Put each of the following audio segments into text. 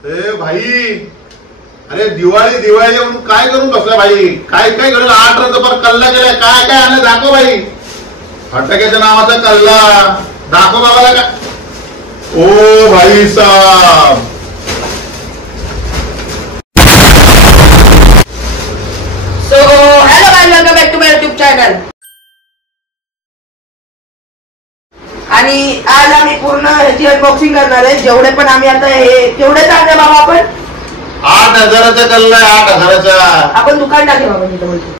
ए भाई, अरे दिवाळी दिवाळी म्हणून काय करून बसला भाई? काय काय करेल? 8 रंग पर कल्ला केलाय. काय काय आणलं दाखव भाई. फटाक्याच्या नावाचा कल्ला दाखव बाबाला. का ओ भाई साहब, so hello guys, welcome back to my YouTube channel. आणि आज आम्ही पूर्ण ह्याची अनबॉक्सिंग करणार आहे. जेवढे पण आम्ही आता हे तेवढे टाकले बाबा आपण. 8,000चा कल्ला आहे. 8,000चा. आपण दुकान टाके बाबा तिथे बोलतो.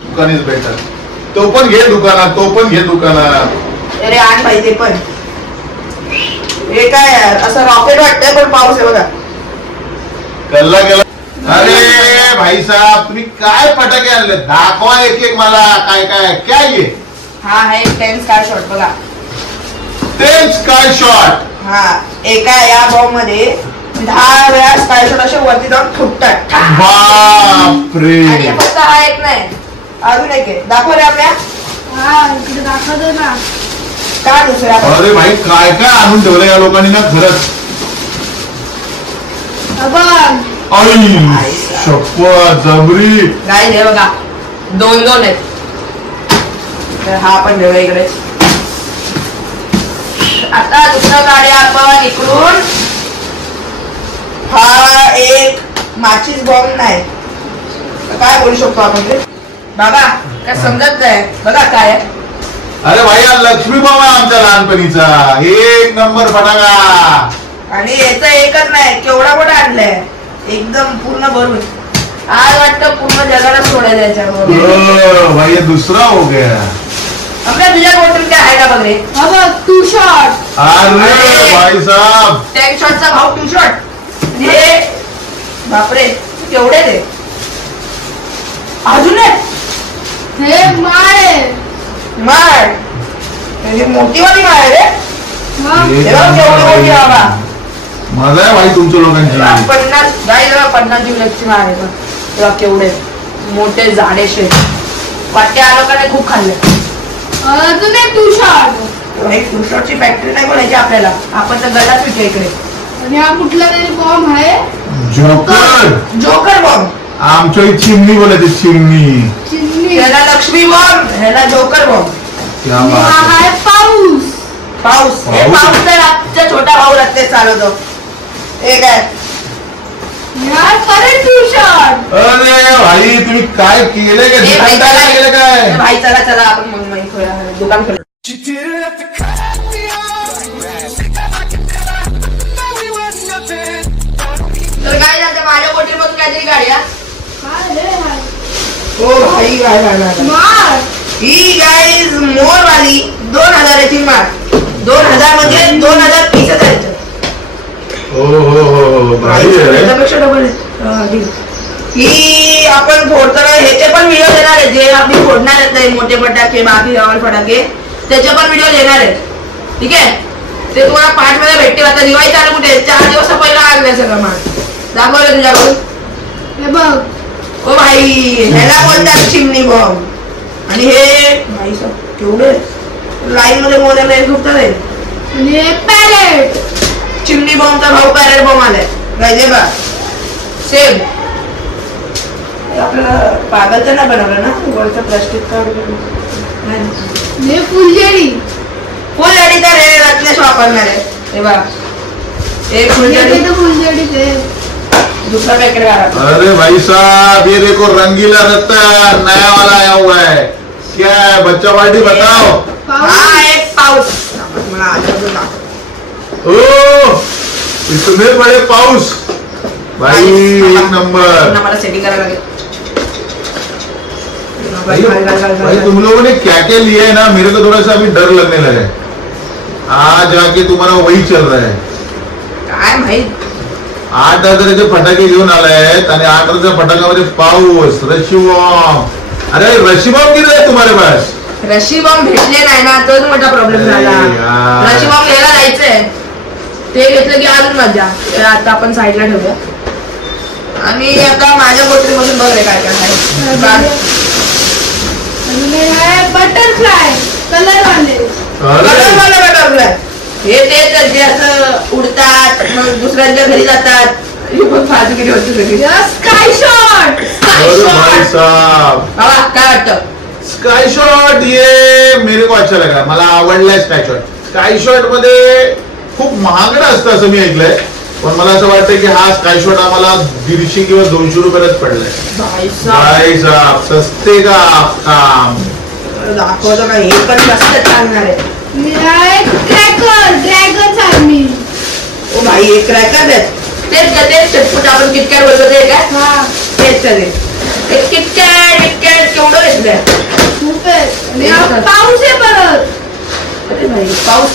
दुकानीच बेटर. तो पण घे दुकानात, तो पण घे दुकानात. अरे आण भाई ते पण. हे काय असं रॉकेट वाटतंय पण पाऊस आहे बघा. कल्ला गेला. अरे भाई साहब, तुम्ही काय फटाके आणले? दाखवा एक एक मला. काय काय काय घे. हा आहे 10 स्टार शॉट बघा. 10 स्काय शॉट. हा एका या बॉम्ब मध्ये 10 वेळा स्काय शॉट असे वरती जाऊन फुटतात. बापरे. आणि फक्त हा एक नाही, अजून एक आहे. दाखव रे आपल्या. हा इकडे दाखवतो ना. काय दुसऱ्या? अरे भाई, काय काय आणून ठेवलं या लोकांनी ना खरंच. आई शपथ जबरी. गाय हे बघा, 2-2 आहेत. तर हा पण ठेवला इकडे. आता दुसरा गाडी आपण इकडून. हा एक माचीस बॉम्ब नाही, काय बोलू शकतो आपण ते बाबा? काय समजत नाही बघा काय आहे. अरे भाई, हा लक्ष्मी बॉम्ब आहे आमच्या लहानपणीचा. 1 नंबर फटाका. आणि याचा एकच नाही, केवढा मोठा आणलाय. एकदम पूर्ण भरून. आज वाटतं पूर्ण जगाला सोडायचं याच्यावर. भाई ये दूसरा हो गया. आपल्या तुझ्या बोटल काय आहे का बघ रे. हा बघ 2 शॉट. अरे भाई साहब, 10 शॉटचा भाव 2 शॉट. हे बापरे, केवढे ते. अजून हे मार माळ. मोठी वाली माळ आहे रे. बाबा. मजा आहे भाई तुमच्या लोकांची. 50 गाई जरा 50 दिवसाची माळ आहे बघ. केवढे मोठे झाडे शेत. वाटते आलं का नाही, खूप खाल्ले. अजून एक 2 शॉट. एक 2 शॉटची फॅक्टरी नाही बोलायची आपल्याला. आपण तर गलाच विकू इकडे. आणि हा कुठला तरी बॉम्ब आहे. जोकर. Joker bomb. आमच्या चिमणी बोलायची. चिमणी. ह्याला लक्ष्मी बॉम्ब, ह्याला जोकर बॉम्ब. क्या हा बात है. आहे पाऊस. पाऊस. हे पाऊसचा छोटा भाऊ रस्ते चालवतो. हे काय यार परत 2 शॉट. अरे भाई, तुम्ही काय केले का? हे भाई काय केलं काय? भाई चला चला आपण मग दुकान खोल. तर काय झालं माझ्या बोटील मधून काहीतरी गाड्या. काय रे हाय. हो भाई काय मार. ही गाईज मोर वाली 2000ची मार. 2000 म्हणजे 2000 पीस आहेत. हो भाई. त्याच्यापेक्षा डबल आहे. ही आपण फोडताना ह्याचे पण व्हिडिओ देणार आहे. जे आपण फोडणार आहेत नाही मोठे फटाके, बाकी रॉयल फटाके, त्याचे पण व्हिडिओ देणार आहेत. ठीक आहे, ते तुम्हाला 5 मध्ये भेटतील. आता दिवाळी चालू कुठे 4 दिवस पहिला आणलंय सगळं माल. दाखवलं तुझ्याकडून. हे बघ. ओ भाई, ह्याला बोलतात चिमणी बॉम्ब. आणि हे भाई सब केवढे लाईन मध्ये मोजायला एक रुपये आहे. आणि हे पॅलेट. चिमणी बॉम्बचा भाऊ पॅरेट बॉम्ब आलाय. गायजे बा सेम. आपल्याला पागल तर नाही बनवलं ना वरचं प्लास्टिक काढून. हे फुलझडी. फुलझडी तर हे रत्नेश वापरणार आहे. हे बघा, एक फुलझडी. फुलझडी ते दूसरा पैकेट गाड़ा. अरे भाई साहब, ये देखो रंगीला रत्ता नया वाला आया हुआ है. क्या है बच्चा पार्टी? बताओ. हा एक पाऊस. ओ इतने बड़े पाउस भाई. 1 नंबर. मला सेटिंग करायला लागेल. भाई तुम लोगों ने क्या क्या लिया है ना, मेरे को थोड़ा सा अभी डर लगने लगा है. आज जाके तुम्हारा वही चल रहा है. काय माहित. 8,000चे फटाके घेऊन आलाय आणि 8,000च्या फटाक्यामध्ये पाऊस, रशी बॉम्ब. अरे रशी बॉम्ब किती आहे तुम्हारे पास? रशी बॉम्ब भेटले नाही ना, तोच मोठा प्रॉब्लेम झाला. रशी बॉम्ब घ्यायला जायचंय, ते घेतलं की अजून मजा. आता आपण साईडला ठेवूया. आणि आता माझ्या बोटली मधून बघ रे काय काय आहे. बटरफ्लाय कलर वाले. जे असं उडतात मग दुसऱ्यांच्या घरी जातात. फालतूगिरी होती सगळी. Sky shot. अरे भाई साहब, बाबा काय वाटतं? स्काय शॉट ये मेरे को अच्छा लगा, मला आवडलाय स्काय शॉट. स्काय शॉट मध्ये खूप महागडं असतं असं मी ऐकलंय, पण मला असं वाटतं की हा स्काय शॉट आम्हाला 150 किंवा 200 रुपयालाच पडलाय. भाई भाई साहब सस्ते का काम. दाखवतो का हे पण मस्त चालणार आहे. क्रॅकर. Dragon army. ओ भाई हे क्रॅकर आहेत. तेच चटपट आपण किटकॅट बोलतो ते काय? हा. तेच किटकॅट केवढं घेतलंय? खूप आहे. पाऊस आहे परत. अरे भाई पाऊस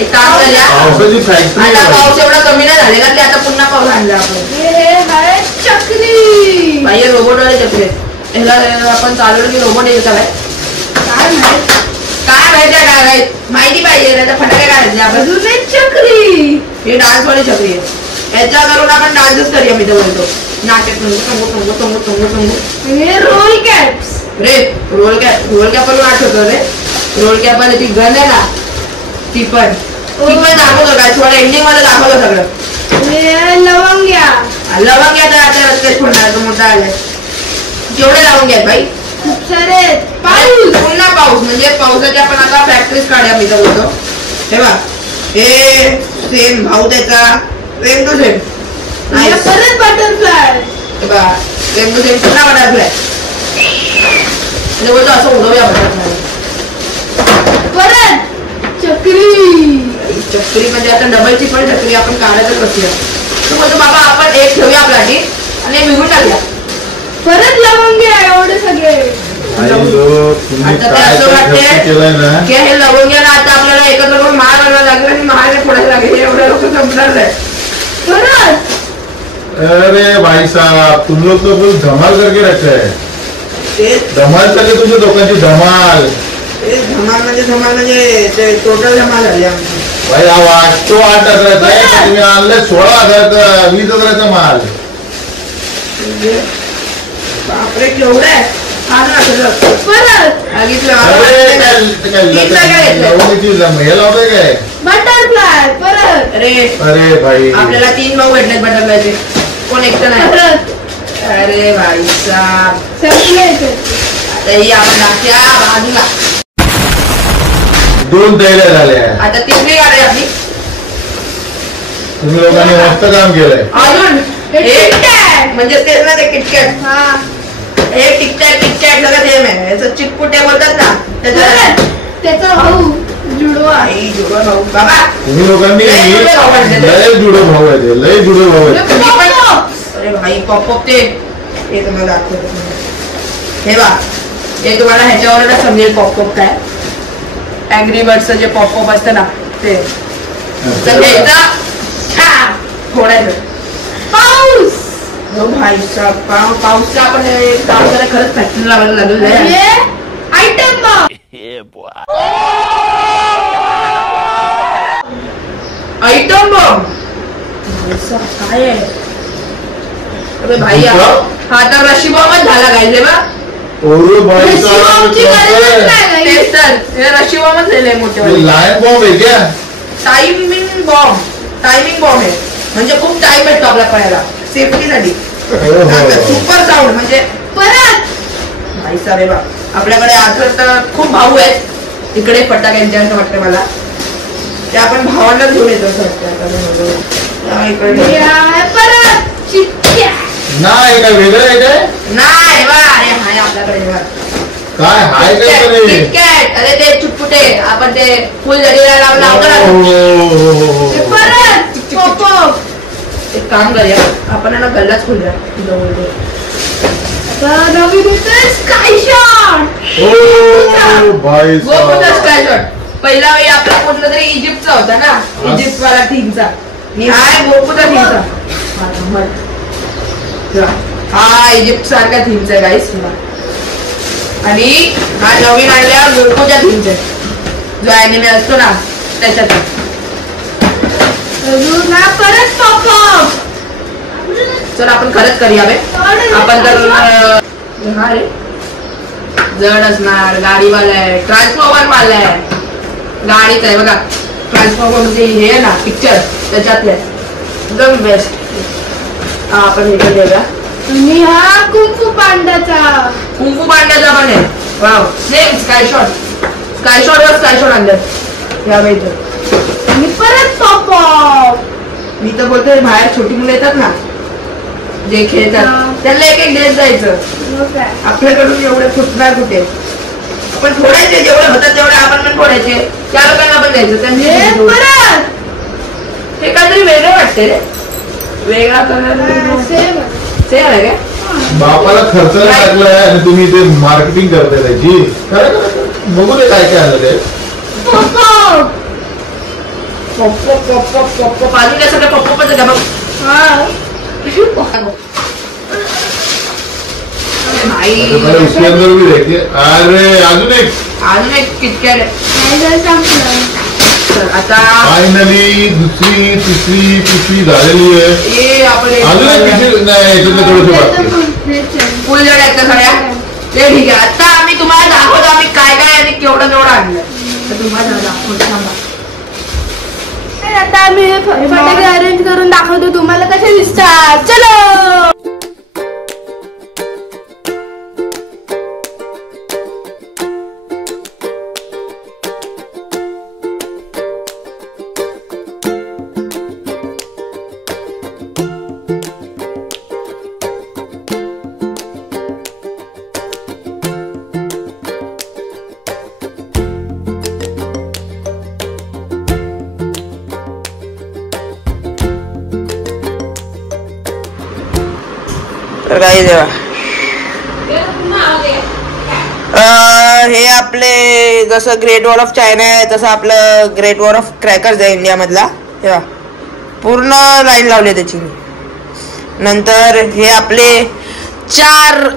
एक काम करूया. पावसाची फॅक्टरी आता पाऊस एवढा कमी नाही झालेला की आता पुन्हा पाऊस आणला आपण. हे चक्री. भाई हे रोबोट वाले चक्री आहेत. ह्याला आपण चालवलं की रोबोट येत काय माहिती माहिती पाहिजे नाही तर फटाके काढायचे आपण. अजून एक चक्री. हे डान्स वाली चक्री आहे. याच्या करून आपण डान्सच करूया. मी तर बोलतो नाटक हे रोल कॅप्स. रे रोल कॅप पण आठवतो रे. रोल कॅप मध्ये ती गन आहे ना ती पण दाखवतो काय थोडं एंडिंग मध्ये दाखवतो सगळं. हे लवंग्या. लवंग्या तर आता रस्त्यात फोडणार मोठा आलाय. केवढे लवंग्या आहेत भाई? खूप सारे. पुन्हा पाऊस म्हणजे पावसाची आपण आता फॅक्टरीज काढूया. मी तर बोलतो हे बघ हे सेम भाऊ त्याचा सेम टू सेम. परत बटरफ्लाय. हे बघा सेम टू सेम पुन्हा बटरफ्लाय. बोलतो असं उडवूया बटरफ्लाय. परत चक्री. चक्री म्हणजे आता डबलची पण चक्री आपण काढतच बसूया. तू बोलतो बाबा आपण एक ठेवूया प्लाटी आणि विकून टाकूया. परत लवंग्या एवढे सगळे. आता ते असं वाटतंय की हे लवंग्याला आता आपल्याला एकत्र करून महाल बनवायला लागेल आणि महाल फोडायला लागेल. एवढ्या लोक संपणार नाही. परत अरे भाई साहब तुम लोग तो फुल धमाल करके रखे हैं. धमाल चालली तुमच्या लोकांची धमाल. धमाल म्हणजे टोटल धमाल झाली आमची. भाई हा वाटतो 8,000चा आहे. तुम्ही आणले 16,000चा 20,000चा माल. बापरे केवढं आहे. परत हे लावतोय काय बटरफ्लाय. परत अरे भाई आपल्याला 3 भाऊ भेटलेत बटरफ्लायचे. कोण एकटं नाही. परत अरे भाई साहब संपले. ही आपण टाकूया बाजूला. 2 तयाऱ्या झाल्या. आता 3री गाडी आपली. तुम्ही लोकांनी मस्त काम केलंय. अजून किटकॅट. म्हणजे तेच ना ते किटकॅट. हा. हे किटकॅट सगळं सेम आहे. याचं चिटपुटे बोलतात ना त्याचा भाऊ जुडवा. जुडवा भाऊ. बाबा तुम्ही लोकांनी लय जुडो भाऊ आहे ते. लय जुडो भाऊ आहे. अरे भाई पॉपअप ते हे तुम्हाला दाखवतो. हे बा हे तुम्हाला ह्याच्यावरच समजेल पॉपअप काय. अँग्री बर्ड्सचं जे पॉपअप असतं ना ते फोडायचं. पाऊस. भाई साहब पाऊसला आपण काम करायला खरंच फॅक्टरी लावायला लागलं. Item bomb. आयटम बॉम्ब काय आहे? अरे भाई हा तर रशी बॉम्बच झाला गायले बा. रशी बॉम्बच झाले मोठे. लायन बॉम्ब आहे क्या? टायमिंग बॉम्ब आहे. म्हणजे खूप टाइम भेटतो आपल्या पळायला सेफ्टीसाठी. सुपर साऊंड म्हणजे परत भाई साहेब आपल्याकडे आज तर खूप भाऊ आहेत इकडे फटाक्यांच्या असं वाटतं मला. ते आपण भावांना घेऊन येतो परत चिटक्या. नाही काय वेगळं आहे काय? नाही बा. अरे हाय आपल्याकडे काय हाय काय? किटकॅट. अरे ते चुटपुटे आपण ते फुल जडीला लावलं. परत पॉपअप. एक काम करूया आपण याला गल्लाच खोलूया. नवीन स्काय शॉट. भाई स्काय शॉट. पहिला वेळी आपला कुठला तरी इजिप्तचा होता ना. इजिप्त वाला थीमचा. हाय गोकुचा थीमचा. हा इजिप्त सारखा थीमचा आहे गाईस. आणि हा नवीन आणल्या गोकुच्या थीमचा जो अॅनिमे असतो ना त्याच्यात. परत पॉपअप. चल आपण खरंच करूया. आपण तर हा रे जड असणार. गाडीवाला आहे. ट्रान्सफॉर्मर वाला आहे. गाडीच आहे बघा. ट्रान्सफॉर्मर हे आहे ना पिक्चर त्याच्यातले एकदम बेस्ट. आपण विकत घेऊया. आणि हा कुंफू पांडाचा कुंफू पांड्याचा पण आहे. वाव सेम स्कायशॉट वर स्कायशॉट आणलं या बाई. आणि परत पॉपअप. मी तर बोलतोय बाहेर छोटी मुलं येतात ना जे खेळतात त्यांना एक एक ड्रेस द्यायचं. आपल्याकडून एवढे फुटणार कुठे. आपण फोडायचे जेवढे होतात तेवढे आपण पण फोडायचे. त्या लोकांना पण द्यायचं. त्यांनी परत हे काहीतरी वेगळं वाटते रे. वेगळा कलर सेम आहे का. बापाला खर्च लागलाय आणि तुम्ही ते मार्केटिंग करताय त्याची. बघू दे काय काय आलं ते. पप्पा अजून काय सगळं पप्पाच आहे का बघ. अरे अजून एक किटकॅट आता फायनली दुसरी तिसरी पिशवी झालेली आहे. अजून एक पिशवी नाही याच्यातलं थोडंसं बाकी. फुल जड आहेत का सगळ्या. ते ठीक आहे. आता आम्ही तुम्हाला दाखवतो आम्ही काय काय आणि केवढं केवढं आणलं तर तुम्हाला दाखवतो. सांगा आता आम्ही फटाके अरेंज करून दाखवतो तुम्हाला कसे दिसतात. चलो तर काही देवा. हे आपले जसं ग्रेट वॉल ऑफ चायना आहे तसं आपलं ग्रेट वॉल ऑफ क्रॅकर्स आहे इंडियामधला. तेव्हा पूर्ण लाईन लावली त्याची. नंतर हे आपले 4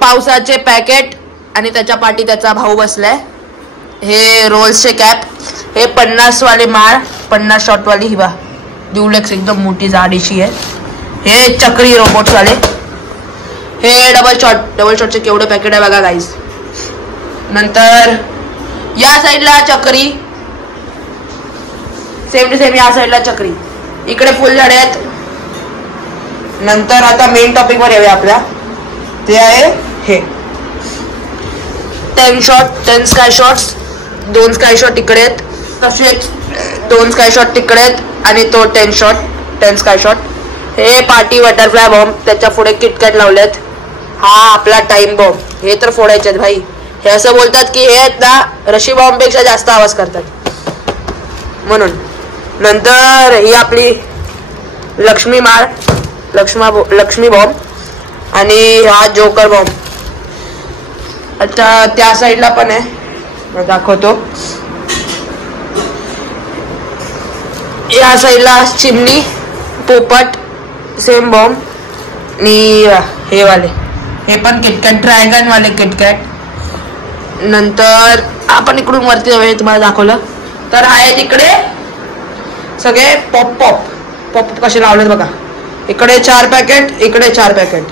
पावसाचे पॅकेट आणि त्याच्या पाठी त्याचा भाऊ बसलाय. हे रोल्सचे कॅप. हे 50 वाली माळ 50 शॉटवाली हिवा ड्युलेक्स एकदम मोठी जाडीची आहे. हे चक्री रोबोट्स वाले. हे डबल शॉटचे केवढे पॅकेट आहे बघा गाईज. नंतर या साईडला चक्री सेम टू सेम. या साईडला चक्री. इकडे फुल झाडे आहेत. नंतर आता मेन टॉपिक वर येऊया आपल्या. ते आहे हे 10 shot 10 sky shots. 2 sky shot इकडे आहेत. तसेच 2 स्काय शॉट तिकडे आहेत आणि तो 10 शॉट 10 स्काय शॉट. हे पार्टी बटरफ्लाय बॉम्ब. त्याच्या पुढे किटकॅट लावलेत. हा आपला टाइम बॉम्ब. हे तर फोडायचे आहेत भाई. हे असं बोलतात की हे आहेत ना रशी बॉम्ब पेक्षा जास्त आवाज करतात म्हणून. नंतर ही आपली लक्ष्मी माळ लक्ष्मी बॉम्ब आणि हा जोकर बॉम्ब. आता त्या साईडला पण आहे दाखवतो. या साईडला चिमणी पोपट सेम बॉम्ब आणि हे वाले हे पण किटकॅट ड्रॅगन वाले किटकॅट. नंतर आपण इकडून वरती जाऊया. तुम्हाला दाखवलं तर आहे तिकडे सगळे पॉप पॉप पॉप कसे लावलेत बघा. इकडे 4 पॅकेट इकडे 4 पॅकेट.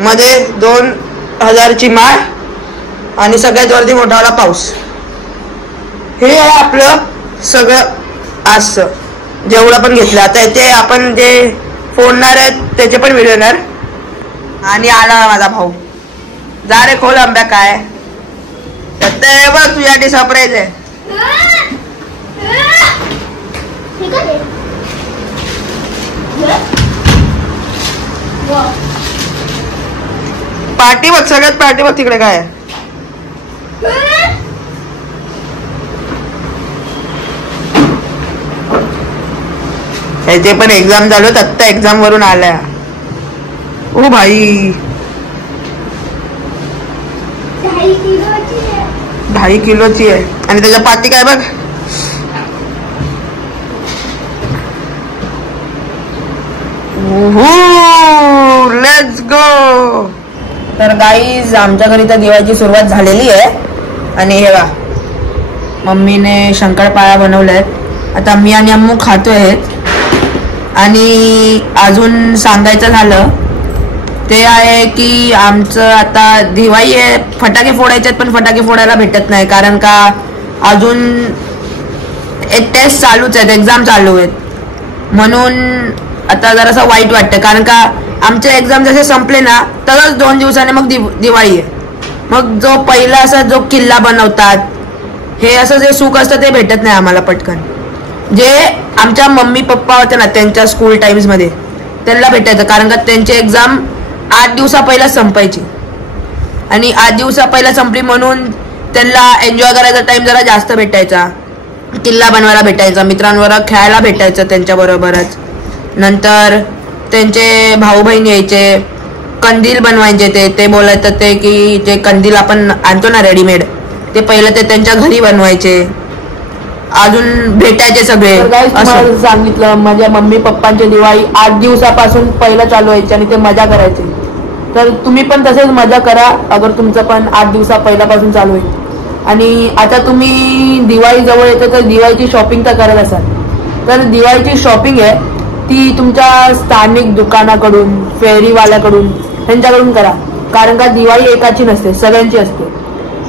मध्ये 2000ची माळ आणि सगळ्यात वरती मोठावाला पाऊस. हे आहे आपलं सगळं आजचं जेवढं पण घेतलं. आता इथे आपण जे फोडणार आहेत त्याचे पण व्हिडिओ येणार. आणि आला माझा भाऊ. जा रे खोल आंब्या काय बघ तुझ्यासाठी सरप्राईज आहे. पार्टी बघ सगळ्यात पार्टी बघ तिकडे काय आहे. त्याचे पण एक्झाम झालो. आत्ता एक्झाम वरून आल्या. ओ भाई 2.5 किलोची आहे. आणि त्याच्या पाठी काय बघ. Let's go. तर गाईज आमच्या घरी तर दिवाळीची सुरुवात झालेली आहे. आणि हे बघा मम्मीने शंकरपाळ्या बनवल्यात. आता मी आणि अम्मू खातोय. आणि अजून सांगायचं झालं ते आहे की आमचं आता दिवाळी आहे. फटाके फोडायचे आहेत पण फटाके फोडायला भेटत नाही कारण का अजून टेस्ट चालूच आहेत, एक्झाम चालू आहेत, म्हणून आता जरासं वाईट वाटतं. कारण का आमचे एक्झाम जसे संपले ना तरच 2 दिवसाने मग दिवाळी आहे. मग जो पहिला असा जो किल्ला बनवतात, हे असं जे सुख असतं ते भेटत नाही आम्हाला पटकन. जे आमच्या मम्मी पप्पा होते ना त्यांच्या स्कूल टाइम्समध्ये त्यांना भेटायचं. कारण का त्यांची एक्झाम 8 दिवसा पहिला संपायची आणि 8 दिवसा पहिला संपली म्हणून त्यांना एन्जॉय करायचा टाइम जरा जास्त भेटायचा. किल्ला बनवायला भेटायचा, मित्रांवर खेळायला भेटायचं त्यांच्याबरोबरच. नंतर त्यांचे भाऊ बहीण यायचे, कंदील बनवायचे. ते बोलायचं ते की जे कंदील आपण आणतो ना रेडीमेड, ते पहिलं ते त्यांच्या घरी बनवायचे. अजून भेटायचे सगळे. असं सांगितलं माझ्या मम्मी पप्पांची दिवाळी 8 दिवसापासून पहिलं चालू व्हायची आणि ते मजा करायचे. तर तुम्ही पण तसेच मजा करा अगर तुमचं पण 8 दिवसा पहिल्यापासून चालू होईल. आणि आता तुम्ही दिवाळी जवळ येते तर दिवाळीची शॉपिंग तर करत असाल, तर दिवाळीची शॉपिंग आहे ती तुमच्या स्थानिक दुकानाकडून, फेरीवाल्याकडून त्यांच्याकडून करा. कारण का दिवाळी एकाची नसते, सगळ्यांची असते.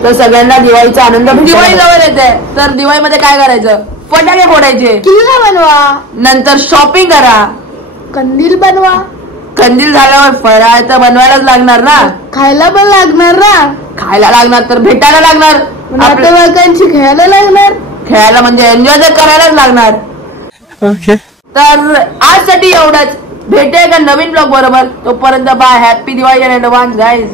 तर सगळ्यांना दिवाळीचा आनंद. दिवाळी जवळ येते तर दिवाळीमध्ये काय करायचं? फटाके फोडायचे, किल्ला बनवा, नंतर शॉपिंग करा, कंदील बनवा. कंदील झाल्यावर फराळ तर बनवायलाच लागणार ना, खायला पण लागणार ना, खायला लागणार तर भेटायला लागणार, नातेवाईकांची खेळायला लागणार. खेळायला म्हणजे एन्जॉय तर करायलाच लागणार. तर आजसाठी एवढंच. भेटूया का नवीन ब्लॉग बरोबर. तोपर्यंत bye. Happy Diwali in advance guys.